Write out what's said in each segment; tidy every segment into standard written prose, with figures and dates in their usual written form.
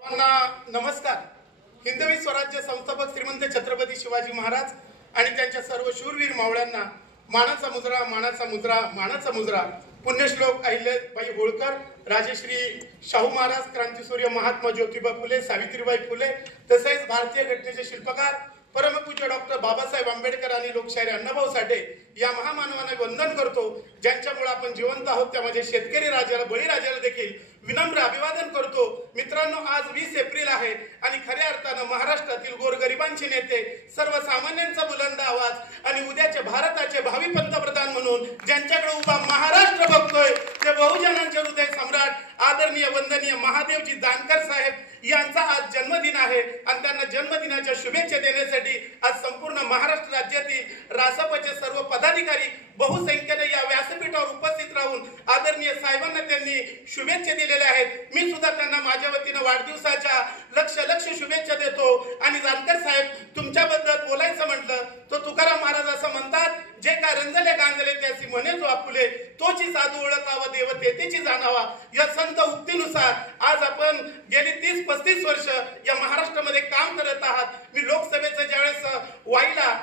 नमस्कार। हिंदवी स्वराज्य संस्थापक श्रीमंत छत्रपती शिवाजी महाराज आणि त्यांच्या सर्व शूरवीर मावळ्यांना मानाचा मुजरा मानाचा मुजरा मानाचा मुजरा। पुण्यश्लोक अहिल्याबाई होळकर, राजश्री शाहू महाराज, क्रांतीसूर्य महात्मा ज्योतिबा फुले, सावित्रीबाई फुले तसेच भारतीय घटनेचे शिल्पकार परमपूज्य डॉक्टर बाबासाहेब आंबेडकर आणि लोकशाहीर अण्णाभाऊ साठे या महामानवांना वंदन करतो, ज्यांच्यामुळे आपण जिवंत आहोत। त्या म्हणजे शेतकरी राजाला, बळीराजाला देखील विनम्र अभिवादन करतो। मित्रांनो, आज 20 एप्रिल आहे आणि खऱ्या अर्थाने महाराष्ट्रातील गोरगरिबांचे नेते, सर्वसामान्यांचा बुलंद आवाज आणि उद्याचे भारताचे भावी पंतप्रधान म्हणून ज्यांच्याकडे उभा महाराष्ट्र बघतोय ते बहुजनांचे हृदय सम्राट आदरणीय वंदनीय महादेवजी जानकर साहेब यांचा आज जन्मदिन आहे आणि त्यांना जन्मदिनाच्या शुभेच्छा देण्यासाठी आज संपूर्ण महाराष्ट्र राज्यातील रासपचे सर्व पदाधिकारी बहुसंख्येने या व्यासपीठावर उपस्थित राहून आदरणीय साहेबांना त्यांनी शुभेच्छा दिलेल्या आहेत। मी सुद्धा त्यांना माझ्या वतीने वाढदिवसाच्या लक्ष शुभेच्छा देतो। आणि जानकर साहेब, तुमच्याबद्दल बोलायचं म्हटलं तर तुकाराम महाराज असं म्हणतात, जे का रंजले गांजले त्यासी म्हणे जो आपुले, तोची साधू ओळखावा देव तेथेची जाणावा। या संत उक्तीनुसार आज आपण गेली 30-35 वर्ष या महाराष्ट्रामध्ये काम करत आहात। मी लोकसभेचं ज्यावेळेस वाईला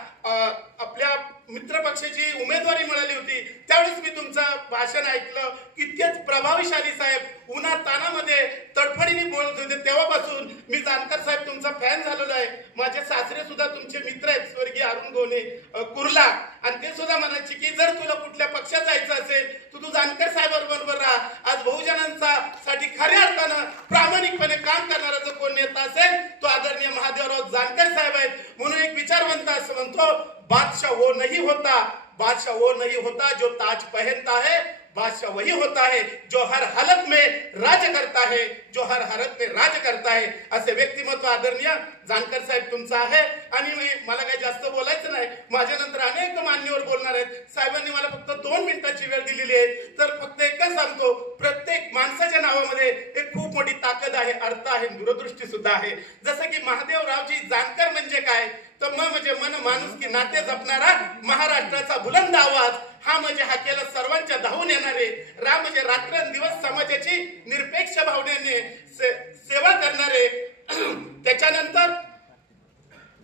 आपल्या मित्र पक्षाची उमेदवारी मिळाली होती त्यावेळेस मी तुमचं भाषण ऐकलं। इतकेच प्रभावशाली साहेब, उन्हात तानामध्ये तडफडीने बोलत होते। तेव्हापासून मी जानकर साहेब तुमचा फॅन झालेलो आहे। माझे सासरे सुद्धा तुमचे मित्र आहेत, स्वर्गीय अरुण गोने कुर्ला, आणि ते सुद्धा म्हणायचे की जर तुला कुठल्या पक्षात जायचं असेल तर तू जानकर साहेबांबरोबर राहा। आज बहुजनांचा साठी खऱ्या अर्थानं प्रामाणिकपणे काम करणारा जो कोण नेता असेल तो आदरणीय महादेवराव जानकर साहेब आहेत। म्हणून एक विचारवंत असं म्हणतो, बादशाह वो नहीं होता, बादशाह वो नहीं होता जो ताज पहनता है, बादशाह वही होता है जो हर हालत में राज करता है, जो हर हालत में राज करता है। असे व्यक्तिमत्व आदरणीय जानकर साहेब तुमचं आहे। आणि मला काही जास्त बोलायचं नाही, माझ्यानंतर अनेक मान्यवर बोलणार आहेत। साहेबांनी मला फक्त 2 मिनिटाची वेळ दिलेली आहे, तर फक्त एकच सांगतो, प्रत्येक माणसाच्या नावामध्ये एक खूप मोठी ताकद आहे, अर्थ आहे, दूरदृष्टी सुद्धा आहे। जसं की महादेवरावजी जानकर म्हणजे काय, तर म्हणजे मन माणुसकी नाते जपणारा महाराष्ट्राचा बुलंद आवाज, हा म्हणजे हाकेला सर्वांच्या धावून येणारे, रा म्हणजे रात्रंदिवस समाजाची निरपेक्ष भावनेने सेवा करणारे, त्याच्यानंतर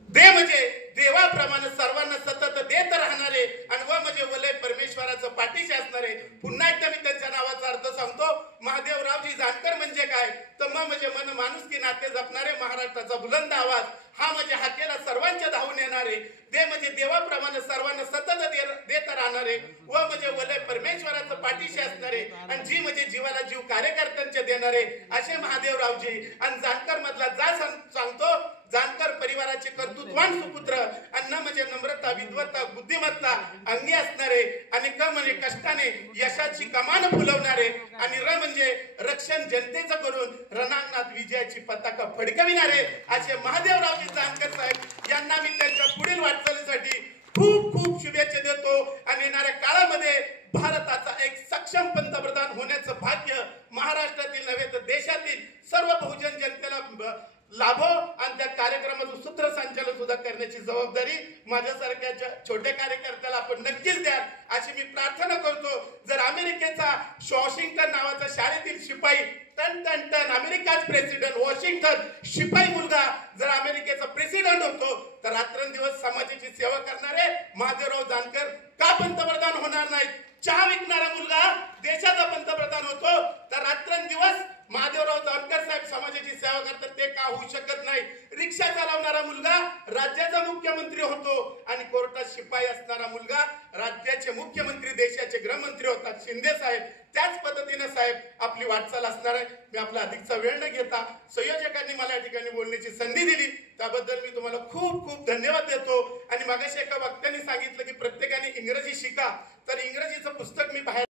दे म्हणजे देवाप्रमाणे सर्वांना सतत देत राहणारे, आणि व म्हणजे वलय परमेश्वराचं पाठीशी असणारे। पुन्हा एकदा मी त्यांच्या नावाचा अर्थ सांगतो, महादेवरावजी जानकर म्हणजे काय, तर म्हणजे मन माणुसकी नाते जपणारे महाराष्ट्राचा बुलंद आवाज, हा म्हणजे हाकेला सर्वांच्या धावून येणारे, दे म्हणजे देवाप्रमाणे सर्वांना सतत देत राहणारे, व म्हणजे वलय परमेश्वराचं पाठीशी असणारे, आणि जी म्हणजे जीवाला जीव कार्यकर्त्यांचे देणारे, असे महादेवरावजी। आणि जानकर मधला जा सांगतो, जानकर परिवाराचे कर्तृत्ववान सुपुत्र, अन्न म्हणजे नम्रता, विद्वत्ता, बुद्धिमत्ता अंगी असणारे, आणि क म्हणजे कष्टाने यशाची कमान फुलवणारे, आणि र म्हणजे रक्षण जनतेचं करून रणांगणात विजयाची पताका फडकविणारे, असे महादेवरावजी जानकर साहेब यांना मी त्यांच्या पुढील वाटचालीसाठी खूप शुभेच्छा देतो। आणि येणाऱ्या काळामध्ये भारताचा एक सक्षम पंतप्रधान होण्याचं भाग्य महाराष्ट्रातील नव्हे तर देशातील सर्व बहुजन जनतेला लाभो, आणि त्या कार्यक्रमाचं सूत्रसंचालन सुद्धा करण्याची जबाबदारी माझ्यासारख्या छोट्या कार्यकर्त्याला आपण नक्कीच द्या, अशी मी प्रार्थना करतो। जर अमेरिकेचा वॉशिंग्टन नावाचा शाळेतील शिपाई टन अमेरिकाच प्रेसिडेंट, वॉशिंग्टन शिपाई मुलगा जर अमेरिकेचा प्रेसिडेंट होतो, तर रात्रंदिवस समाजाची सेवा करणारे महादेवराव जानकर का पंतप्रधान होणार नाहीत? चहा विकणारा मुलगा देशाचा पंतप्रधान होतो, तर रात्रंदिवस महादेवराव जानकर साहेब समाजाची सेवा करतात, ते का होऊ शकत नाही? रिक्षा चालवणारा मुलगा राज्याचा मुख्यमंत्री होतो, आणि कोर्टात शिपाई असणारा मुलगा राज्याचे मुख्यमंत्री, देशाचे गृहमंत्री होतात, शिंदे साहेब। त्याच पद्धतीने साहेब आपली वाटचाल असणार आहे। मी आपला अधिकचा वेळ न घेता संयोजकांनी मला या ठिकाणी बोलण्याची संधी दिली त्याबद्दल मी तुम्हाला खूप धन्यवाद देतो। आणि मागाशी एका वक्त्याने सांगितलं की प्रत्येकाने इंग्रजी शिका, तर इंग्रजीचं पुस्तक मी बाहेर